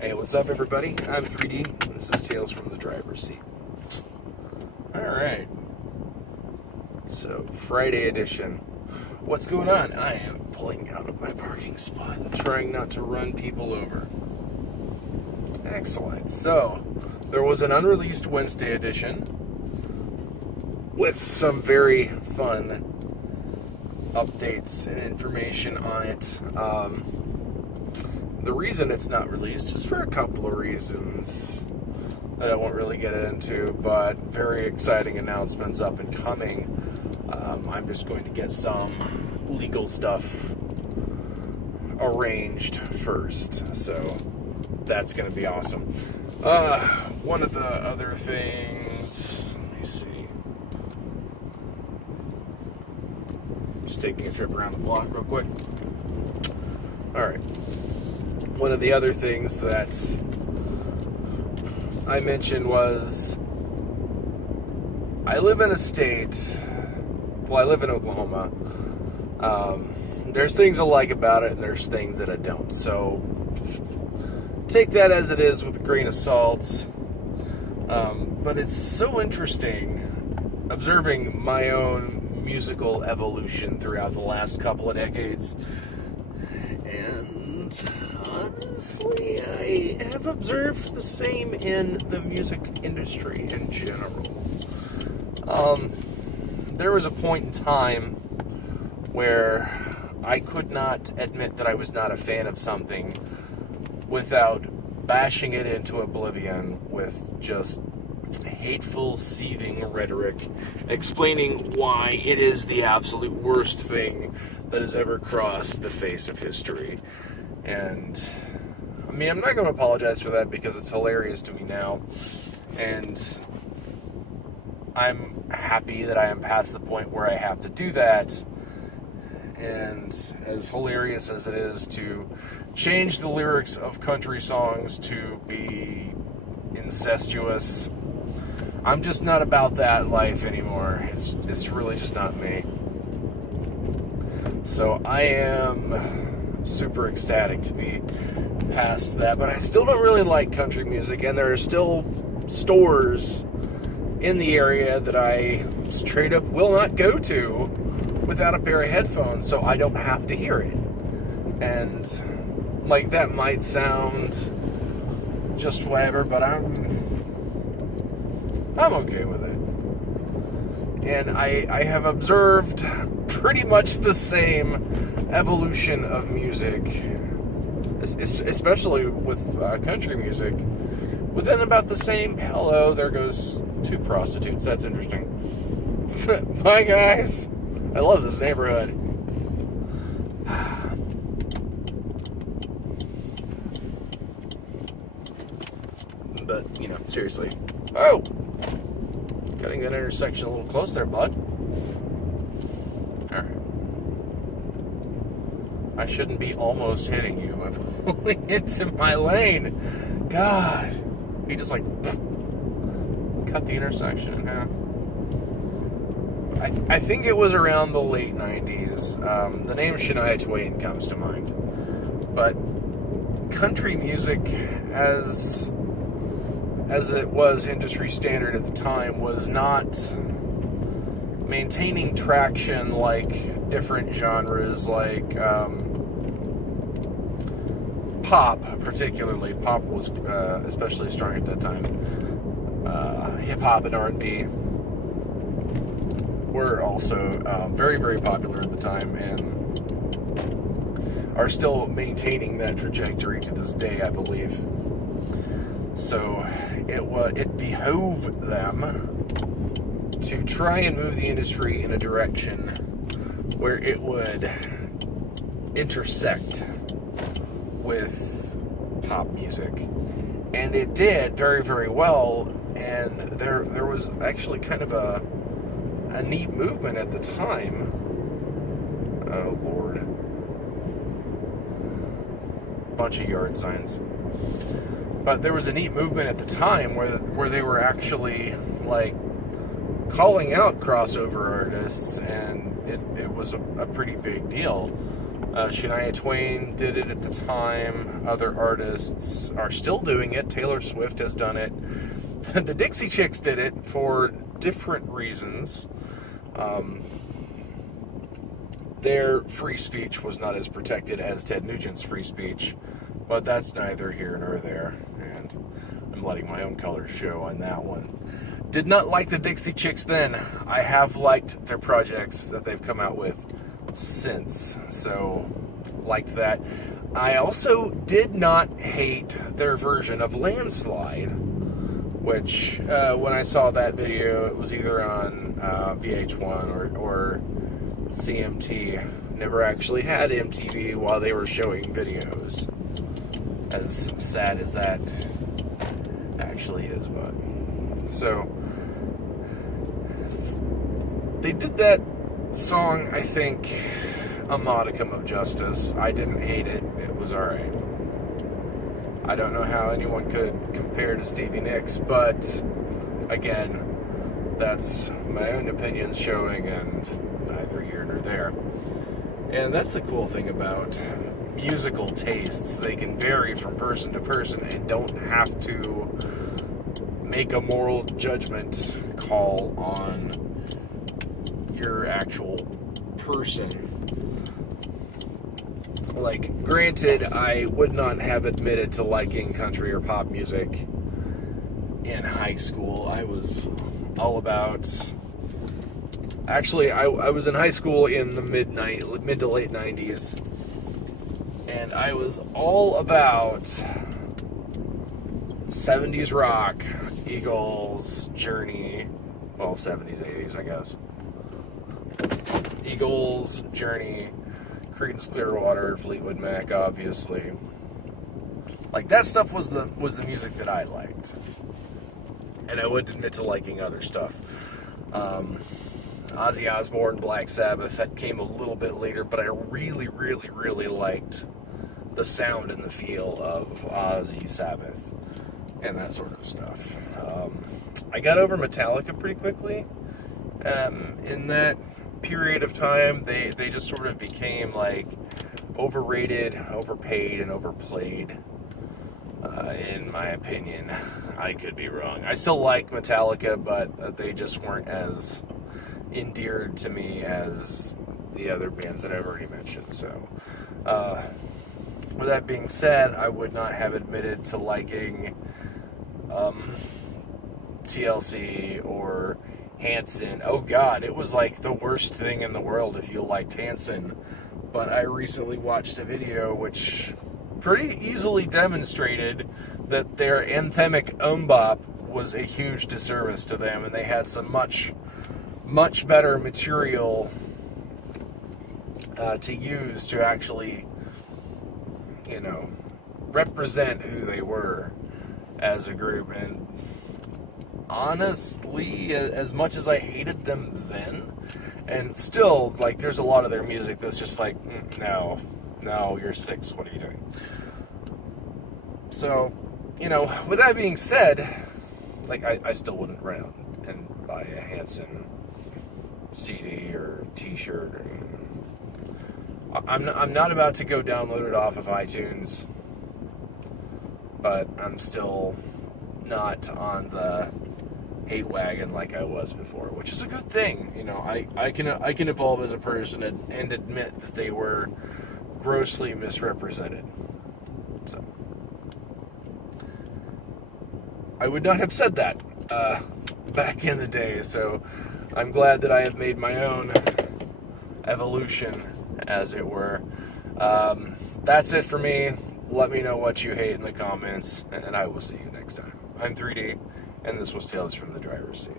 Hey, what's up, everybody? I'm 3D, and this is Tales from the Driver's Seat. Alright. So, Friday edition. What's going on? I am pulling out of my parking spot, trying not to run people over. Excellent. So, there was an unreleased Wednesday edition with some very fun updates and information on it. The reason it's not released is for a couple of reasons that I won't really get into, but very exciting announcements up and coming. I'm just going to get some legal stuff arranged first, so that's going to be awesome. One of the other things, let me see. Just taking a trip around the block real quick. Alright. One of the other things that I mentioned was I live in a state, I live in Oklahoma. There's things I like about it and there's things that I don't. So take that as it is with a grain of salt. But it's so interesting observing my own musical evolution throughout the last couple of decades. And honestly, I have observed the same in the music industry in general. There was a point in time where I could not admit that I was not a fan of something without bashing it into oblivion with just hateful, seething rhetoric, explaining why it is the absolute worst thing that has ever crossed the face of history. And I mean, I'm not going to apologize for that because it's hilarious to me now, and I'm happy that I am past the point where I have to do that. And as hilarious as it is to change the lyrics of country songs to be incestuous, I'm just not about that life anymore. It's really just not me. So I am super ecstatic to be past that, but I still don't really like country music, and there are still stores in the area that I straight up will not go to without a pair of headphones, so I don't have to hear it. And like, that might sound just whatever, but I'm okay with it. And I have observed pretty much the same evolution of music, especially with country music, within about the same. Hello, there goes two prostitutes. That's interesting. Bye, guys. I love this neighborhood. But, you know, seriously. Oh! Cutting that intersection a little close there, bud. Alright. I shouldn't be almost hitting you by pulling into my lane. God. He just, like, cut the intersection in half. I think it was around the late 90s. The name Shania Twain comes to mind. But country music, as it was industry standard at the time, was not maintaining traction like different genres, like pop, particularly. Pop was especially strong at that time. Hip-hop and R&B were also very, very popular at the time, and are still maintaining that trajectory to this day, I believe. So it behoved them to try and move the industry in a direction where it would intersect with pop music. And it did very, very well, and there was actually kind of a neat movement at the time. Oh, Lord. Bunch of yard signs. But there was a neat movement at the time where they were actually, like, calling out crossover artists, and it was a pretty big deal. Shania Twain did it at the time. Other artists are still doing it. Taylor Swift has done it. The Dixie Chicks did it for different reasons. Their free speech was not as protected as Ted Nugent's free speech, but that's neither here nor there, and I'm letting my own colors show on that one. Did not like the Dixie Chicks then. I have liked their projects that they've come out with since, so liked that. I also did not hate their version of Landslide, which when I saw that video, it was either on VH1 or CMT. Never actually had MTV while they were showing videos. As sad as that actually is, but so they did that song, I think, a modicum of justice. I didn't hate it. It was alright. I don't know how anyone could compare to Stevie Nicks, but again, that's my own opinion showing, and neither here nor there. And that's the cool thing about musical tastes. They can vary from person to person and don't have to make a moral judgment call on your actual person. Like, granted, I would not have admitted to liking country or pop music in high school. I was all about... Actually, I was in high school in the mid to late 90s, and I was all about 70s rock, Eagles, Journey, well, 70s, 80s, I guess. Eagles, Journey, Creedence Clearwater, Fleetwood Mac, obviously. Like, that stuff was the music that I liked. And I wouldn't admit to liking other stuff. Ozzy Osbourne, Black Sabbath, that came a little bit later, but I really, really, really liked the sound and the feel of Ozzy, Sabbath, and that sort of stuff. I got over Metallica pretty quickly. In that period of time, they just sort of became like overrated, overpaid, and overplayed, in my opinion. I could be wrong. I still like Metallica, but they just weren't as endeared to me as the other bands that I've already mentioned. So, with that being said, I would not have admitted to liking TLC or Hanson. Oh God, it was like the worst thing in the world if you liked Hanson. But I recently watched a video which pretty easily demonstrated that their anthemic bop was a huge disservice to them, and they had some much better material to use to actually, represent who they were as a group. And honestly, as much as I hated them then, and still, like, there's a lot of their music that's just like, no, you're 6, what are you doing? So, with that being said, like, I still wouldn't run out and buy a Hanson CD or T-shirt. I'm not about to go download it off of iTunes, but I'm still not on the hate wagon like I was before, which is a good thing. I can evolve as a person and admit that they were grossly misrepresented. So I would not have said that back in the day. So I'm glad that I have made my own evolution, as it were. That's it for me. Let me know what you hate in the comments, and I will see you next time. I'm 3D, and this was Tales from the Driver's Seat.